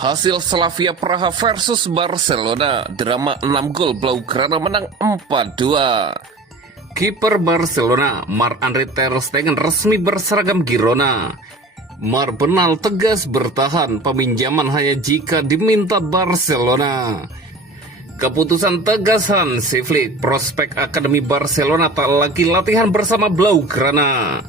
Hasil Slavia Praha versus Barcelona, drama 6 gol Blaugrana menang 4-2. Kiper Barcelona, Marc-Andre ter Stegen resmi berseragam Girona. Bernal tegas bertahan, peminjaman hanya jika diminta Barcelona. Keputusan tegas Hansi Flick, prospek Akademi Barcelona tak lagi latihan bersama Blaugrana.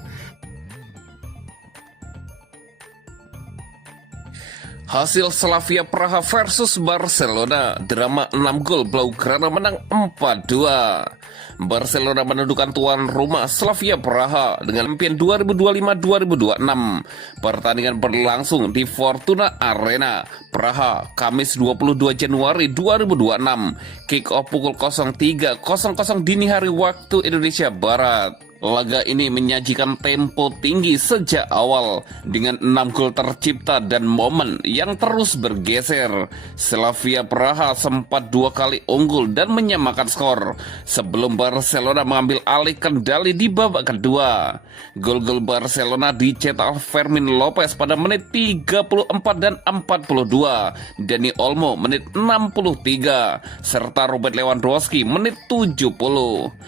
Hasil Slavia Praha versus Barcelona, drama 6 gol Blaugrana menang 4-2. Barcelona mendudukan tuan rumah Slavia Praha dengan impian 2025-2026. Pertandingan berlangsung di Fortuna Arena, Praha, Kamis 22 Januari 2026. Kick off pukul 03.00 dini hari waktu Indonesia Barat. Laga ini menyajikan tempo tinggi sejak awal dengan 6 gol tercipta dan momen yang terus bergeser. Slavia Praha sempat 2 kali unggul dan menyamakan skor sebelum Barcelona mengambil alih kendali di babak kedua. Gol-gol Barcelona dicetak Fermin Lopez pada menit 34 dan 42, Dani Olmo menit 63, serta Robert Lewandowski menit 70.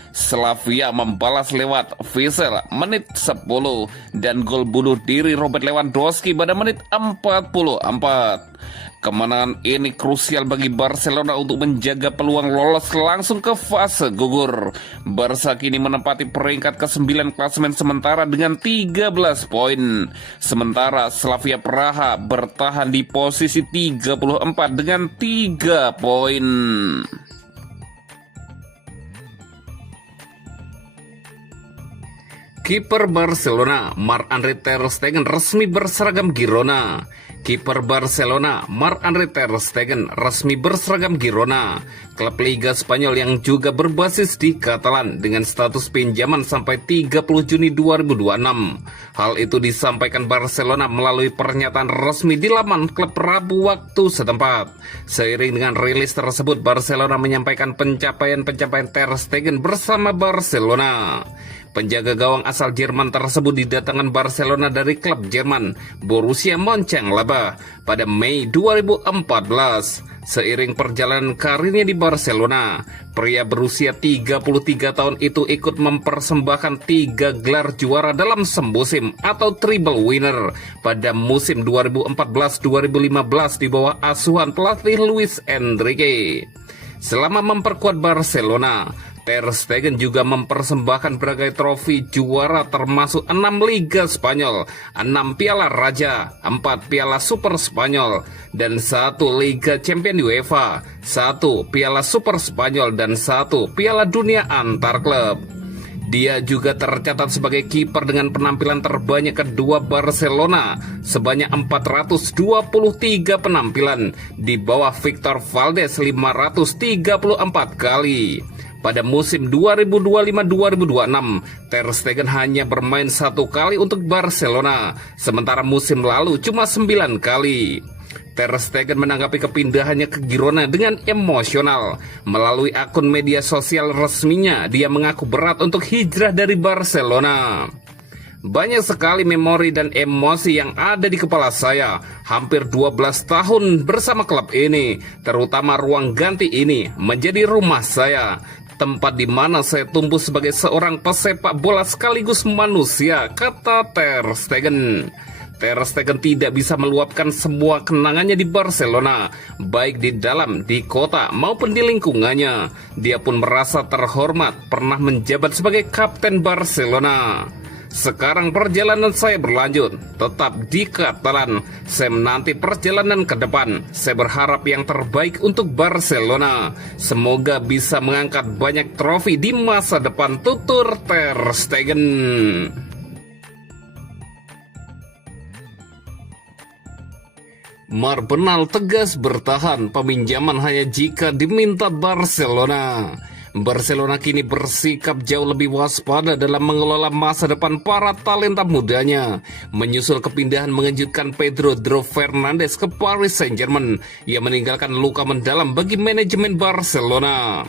Slavia membalas lewat Wissel menit 10 dan gol bunuh diri Robert Lewandowski pada menit 44. Kemenangan ini krusial bagi Barcelona untuk menjaga peluang lolos langsung ke fase gugur. Barca kini menempati peringkat ke-9 klasemen sementara dengan 13 poin. Sementara Slavia Praha bertahan di posisi 34 dengan 3 poin. Kiper Barcelona, Marc-Andre ter Stegen resmi berseragam Girona. Kiper Barcelona, Marc-Andre ter Stegen resmi berseragam Girona, klub Liga Spanyol yang juga berbasis di Catalan dengan status pinjaman sampai 30 Juni 2026. Hal itu disampaikan Barcelona melalui pernyataan resmi di laman klub Rabu waktu setempat. Seiring dengan rilis tersebut, Barcelona menyampaikan pencapaian-pencapaian ter Stegen bersama Barcelona. Penjaga gawang asal Jerman tersebut didatangkan Barcelona dari klub Jerman Borussia Mönchengladbach pada Mei 2014. Seiring perjalanan karirnya di Barcelona, pria berusia 33 tahun itu ikut mempersembahkan 3 gelar juara dalam semusim atau triple winner pada musim 2014-2015 di bawah asuhan pelatih Luis Enrique. Selama memperkuat Barcelona, ter Stegen juga mempersembahkan berbagai trofi juara termasuk 6 Liga Spanyol, 6 Piala Raja, 4 Piala Super Spanyol, dan 1 Liga Champions UEFA, 1 Piala Super Spanyol, dan 1 Piala Dunia antar klub. Dia juga tercatat sebagai kiper dengan penampilan terbanyak kedua Barcelona sebanyak 423 penampilan di bawah Victor Valdés 534 kali. Pada musim 2025-2026, ter Stegen hanya bermain 1 kali untuk Barcelona, sementara musim lalu cuma 9 kali. Ter Stegen menanggapi kepindahannya ke Girona dengan emosional. Melalui akun media sosial resminya, dia mengaku berat untuk hijrah dari Barcelona. Banyak sekali memori dan emosi yang ada di kepala saya. Hampir 12 tahun bersama klub ini, terutama ruang ganti ini menjadi rumah saya. Tempat di mana saya tumbuh sebagai seorang pesepak bola sekaligus manusia, kata ter Stegen. Ter Stegen tidak bisa meluapkan semua kenangannya di Barcelona, baik di dalam, di kota, maupun di lingkungannya. Dia pun merasa terhormat pernah menjabat sebagai kapten Barcelona. Sekarang perjalanan saya berlanjut, tetap di Catalan. Saya menanti perjalanan ke depan. Saya berharap yang terbaik untuk Barcelona. Semoga bisa mengangkat banyak trofi di masa depan, tutur ter Stegen. Bernal tegas bertahan, peminjaman hanya jika diminta Barcelona. Barcelona kini bersikap jauh lebih waspada dalam mengelola masa depan para talenta mudanya. Menyusul kepindahan mengejutkan Pedro Fernandes ke Paris Saint-Germain, ia meninggalkan luka mendalam bagi manajemen Barcelona.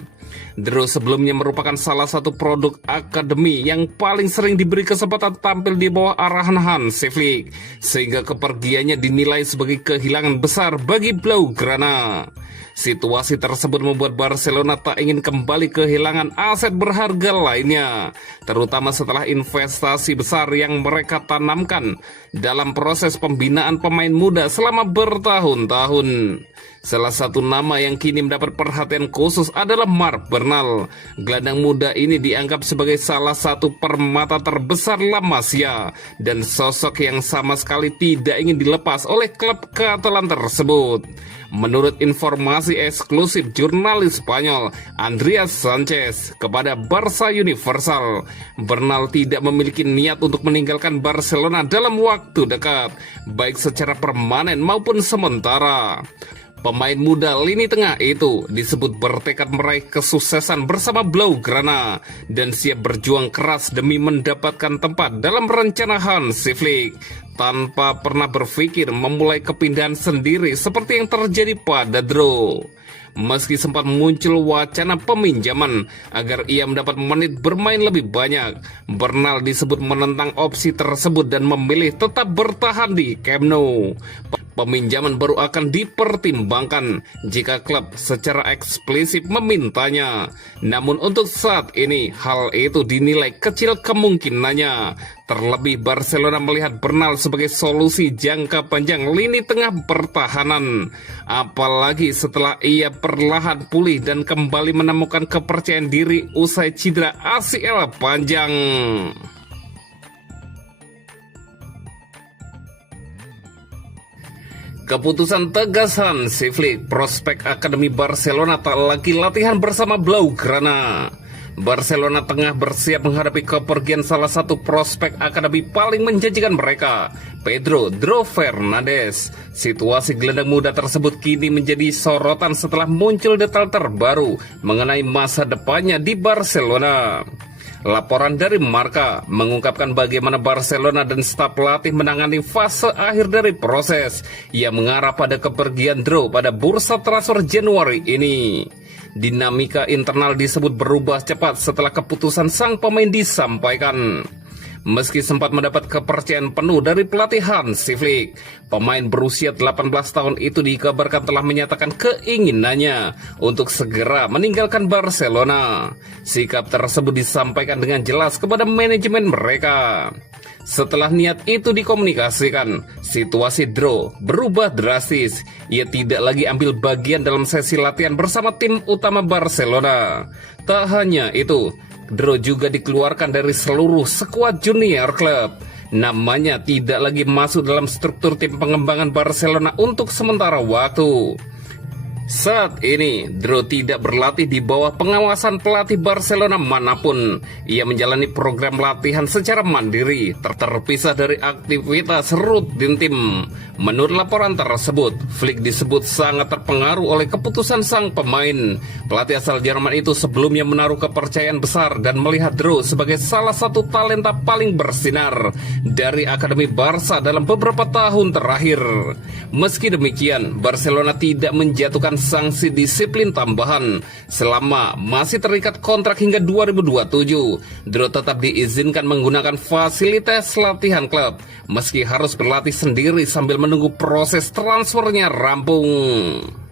Dro sebelumnya merupakan salah satu produk akademi yang paling sering diberi kesempatan tampil di bawah arahan Hansi Flick, sehingga kepergiannya dinilai sebagai kehilangan besar bagi Blaugrana. Situasi tersebut membuat Barcelona tak ingin kembali kehilangan aset berharga lainnya, terutama setelah investasi besar yang mereka tanamkan dalam proses pembinaan pemain muda selama bertahun-tahun. Salah satu nama yang kini mendapat perhatian khusus adalah Marc Bernal. Gelandang muda ini dianggap sebagai salah satu permata terbesar La Masia dan sosok yang sama sekali tidak ingin dilepas oleh klub Katalan tersebut. Menurut informasi eksklusif jurnalis Spanyol Andreas Sanchez kepada Barca Universal, Bernal tidak memiliki niat untuk meninggalkan Barcelona dalam waktu dekat, baik secara permanen maupun sementara. Pemain muda lini tengah itu disebut bertekad meraih kesuksesan bersama Blaugrana dan siap berjuang keras demi mendapatkan tempat dalam rencana Hansi Flick, tanpa pernah berpikir memulai kepindahan sendiri seperti yang terjadi pada Dro. Meski sempat muncul wacana peminjaman agar ia mendapat menit bermain lebih banyak, Bernal disebut menentang opsi tersebut dan memilih tetap bertahan di Camp Nou. Peminjaman baru akan dipertimbangkan jika klub secara eksplisit memintanya. Namun untuk saat ini hal itu dinilai kecil kemungkinannya. Terlebih Barcelona melihat Bernal sebagai solusi jangka panjang lini tengah pertahanan. Apalagi setelah ia perlahan pulih dan kembali menemukan kepercayaan diri usai cedera ACL panjang. Keputusan tegas Hansi Flick, prospek akademi Barcelona tak lagi latihan bersama Blaugrana. Barcelona tengah bersiap menghadapi kepergian salah satu prospek akademi paling menjanjikan mereka, Pedro Dro Fernandes. Situasi gelandang muda tersebut kini menjadi sorotan setelah muncul detail terbaru mengenai masa depannya di Barcelona. Laporan dari Marca mengungkapkan bagaimana Barcelona dan staf pelatih menangani fase akhir dari proses yang mengarah pada kepergian Dro pada bursa transfer Januari ini. Dinamika internal disebut berubah cepat setelah keputusan sang pemain disampaikan. Meski sempat mendapat kepercayaan penuh dari pelatih Hansi Flick, pemain berusia 18 tahun itu dikabarkan telah menyatakan keinginannya untuk segera meninggalkan Barcelona. Sikap tersebut disampaikan dengan jelas kepada manajemen mereka. Setelah niat itu dikomunikasikan, situasi Dro berubah drastis. Ia tidak lagi ambil bagian dalam sesi latihan bersama tim utama Barcelona. Tak hanya itu, Dro juga dikeluarkan dari seluruh skuad junior klub. Namanya tidak lagi masuk dalam struktur tim pengembangan Barcelona untuk sementara waktu. Saat ini, Dro tidak berlatih di bawah pengawasan pelatih Barcelona manapun. Ia menjalani program latihan secara mandiri, terpisah dari aktivitas rutin tim. Menurut laporan tersebut, Flick disebut sangat terpengaruh oleh keputusan sang pemain. Pelatih asal Jerman itu sebelumnya menaruh kepercayaan besar dan melihat Dro sebagai salah satu talenta paling bersinar dari Akademi Barca dalam beberapa tahun terakhir. Meski demikian, Barcelona tidak menjatuhkan sanksi disiplin tambahan selama masih terikat kontrak hingga 2027. Dro tetap diizinkan menggunakan fasilitas latihan klub meski harus berlatih sendiri sambil menunggu proses transfernya rampung.